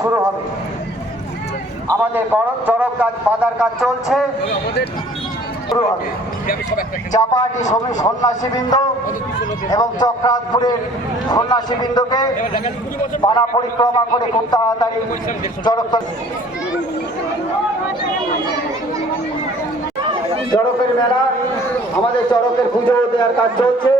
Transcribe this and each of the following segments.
শুরু হবে। আমাদের চড়ক কাজ বাঁধার কাজ চলছে, শুরু হবে। চাপাহাটি সন্ন্যাসীবৃন্দ এবং চক্রাতপুরের সন্ন্যাসীবৃন্দকে পাড়া পরিক্রমা করে খুব তাড়াতাড়ি চড়কের মেলা, আমাদের চড়কের পুজো দেওয়ার কাজ চলছে।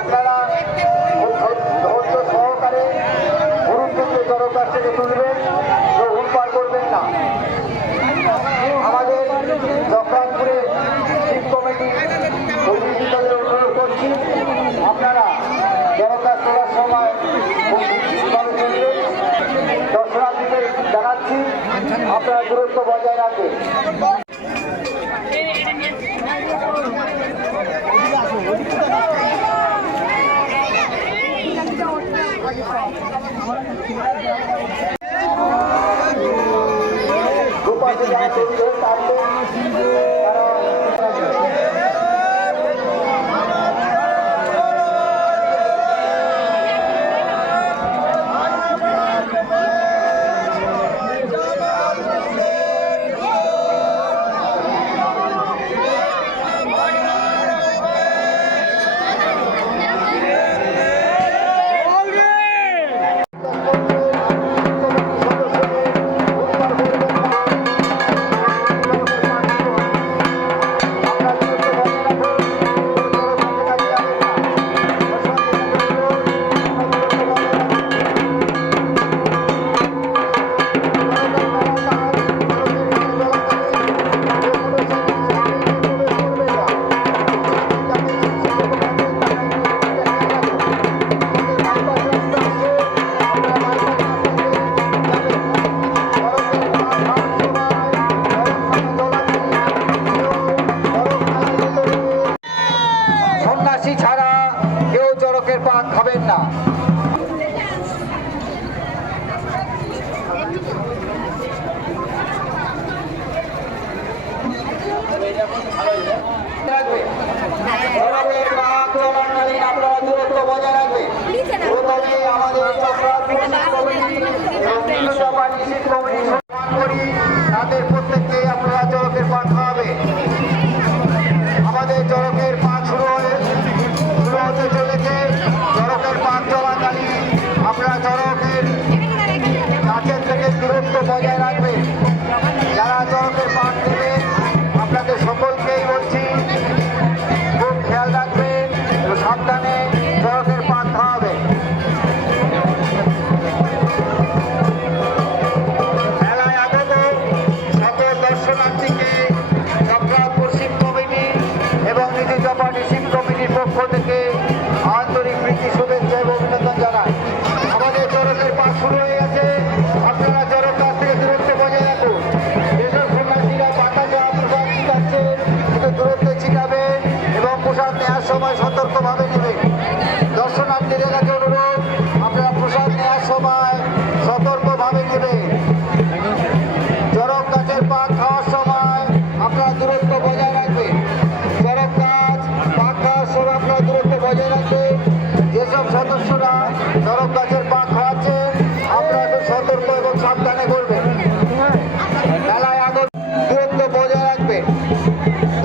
আপনারা ধৈর্য সহকারে গুরুত্বকে চড়কার থেকে তুলবেন, উৎপার করবেন না। আমাদের চক্রাতপুরে শিব কমিটি অনুরোধ করছি, আপনারা চড়কার তোলার সময় দর্শনার্থীদের জানাচ্ছি আপনারা দূরত্ব বজায় রাখবেন। ছাড়া কেউ চড়কের পাক খাবেন না। আপনারা দূরত্ব বজায় রাখবেন। আমাদের তাদের প্রত্যেককে আপনারা চড়কের পাক খাওয়াবে। আমাদের চড়কের পাক শুরু হতে চলেছে। চড়কের পাক চলাকালীন আপনারা চড়কের কাছের থেকে দূরত্ব বজায় রাখবেন। যারা চড়কের পাক নেবেন আপনাদের সকলকেই বলছি খুব খেয়াল রাখবেন, সাবধানে চড়কের পাক খাওয়াবে। মেলায় আগত সকল দর্শনার্থীকে চক্রাতপুর শিব কমিটি এবং নীতি চাপাহাটি শিব কমিটির পক্ষ থেকে আন্তরিক প্রীতি, শুভেচ্ছা এবং অভিনন্দন জানাই। আমাদের চড়কের পাক শুরু হয়ে গেছে। আপনারা চড়ক কাছ থেকে দূরত্ব বজায় রাখুন। যেসব সন্ন্যাসীরা বাতাসে প্রসাদ ছিটাচ্ছে একটু দূরত্বে ছিটাবেন এবং প্রসাদ নেওয়ার সময় সতর্কভাবে নেবেন। দর্শনার্থীদের কাছে অনুরোধ, আপনারা প্রসাদ নেওয়ার সময় সতর্কভাবে নেবেন। চড়ক গাছের পাক খাওয়ার সময় আপনারা দূরত্ব বজায় রাখবেন। চড়ক গাছ পাক খাওয়ার সময় আপনারা দূরত্ব বজায় রাখবেন। যেসব সদস্যরা চড়ক গাছের পাক খাওয়াচ্ছেন আপনারা খুব সতর্ক এবং সাবধানে করবেন। মেলায় আগত দূরত্ব বজায় রাখবেন।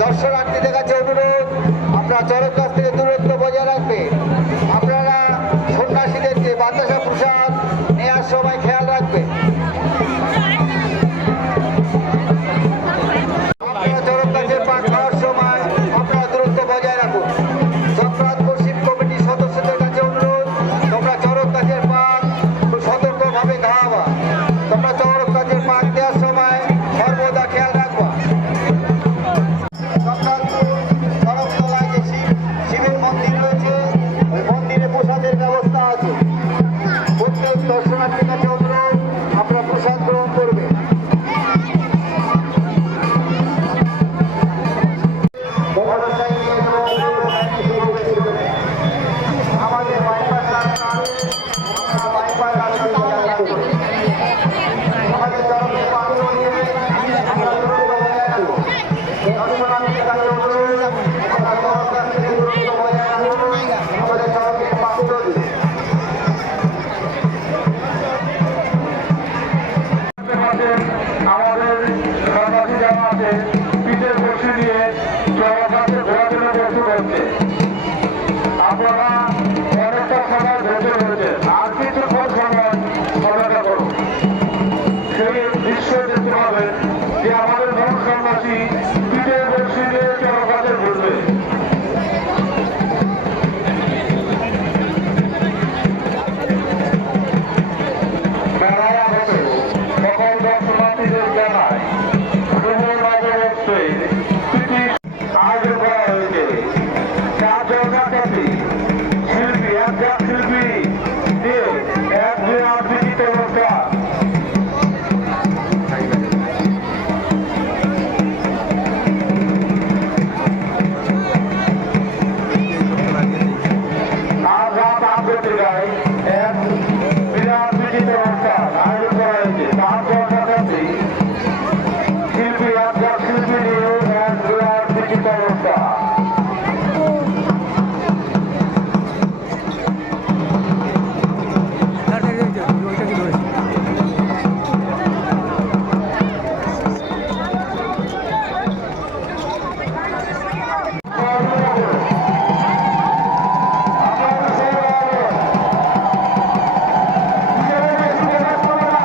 দর্শনার্থীদের কাছে অনুরোধ, আপনারা চড়ক গাছ থেকে দূরত্ব বজায় রাখবেন। আপনারা সন্ন্যাসীদেরকে বাতাসা প্রসাদ প্রসাদের ব্যবস্থা আছে। প্রত্যেক দর্শনার্থীর কাছে অনুরোধ আপনারা প্রসাদ গ্রহণ করবেন। আমাদের বাইপাস রাস্তা বাইপাস রাস্তা আমাদের তরফে পাত্র নিয়ে আমরা দূরত্ব বজায় রাখবো। দর্শনার্থীর কাছে অনুরোধ আমরা সবার কাছ থেকে দূরত্ব বজায় রাখবো। আমাদের তরফে পাত্র দিন। আমাদের সরকারি জামা আছে পিঠের বসে দিয়ে জনগণকে ঘোরাফেরা করতে করছে আপনারা অনেকটা সময় ধরে রয়েছেন আর কিছুক্ষণ সময় অপেক্ষা করুন। সেই দৃশ্য দেখতে পাবেন যে আমাদের মূল সন্ন্যাসী পিঠের বসে দিয়ে জনগণকে ঘুরবে। বেড়ায়া হবে সকল দর্শনার্থীদের জানায় আয়োজন করা হয়েছে। চার জনজাতি শিল্পী এক শিল্পী দিয়ে এক আবৃত্তি অনুষ্ঠান আজ রাত আবৃত্তি গায় এক বিরাট বিচিত অনুষ্ঠান আয়োজন করা হয়েছে। চার জনজাতি শিল্পী এক শিল্পী দিয়ে এক বিরাট বিচিত অনুষ্ঠান। আপনারা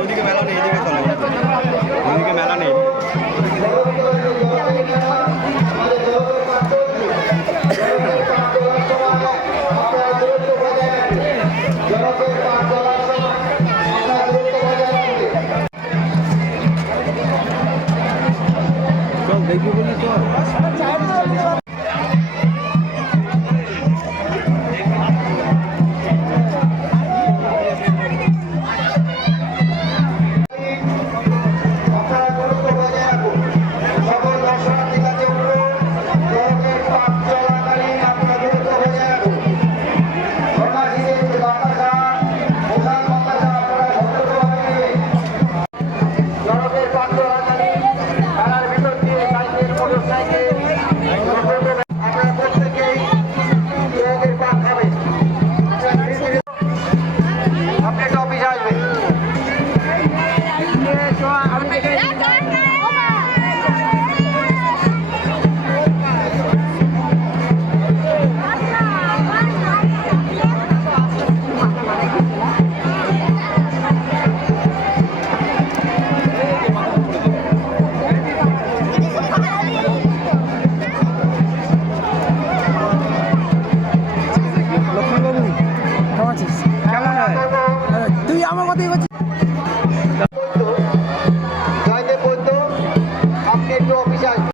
ওইদিকে মেলা নেই, এদিকে চলো, ওইদিকে মেলা নেই। চল দেখবি বলি তো।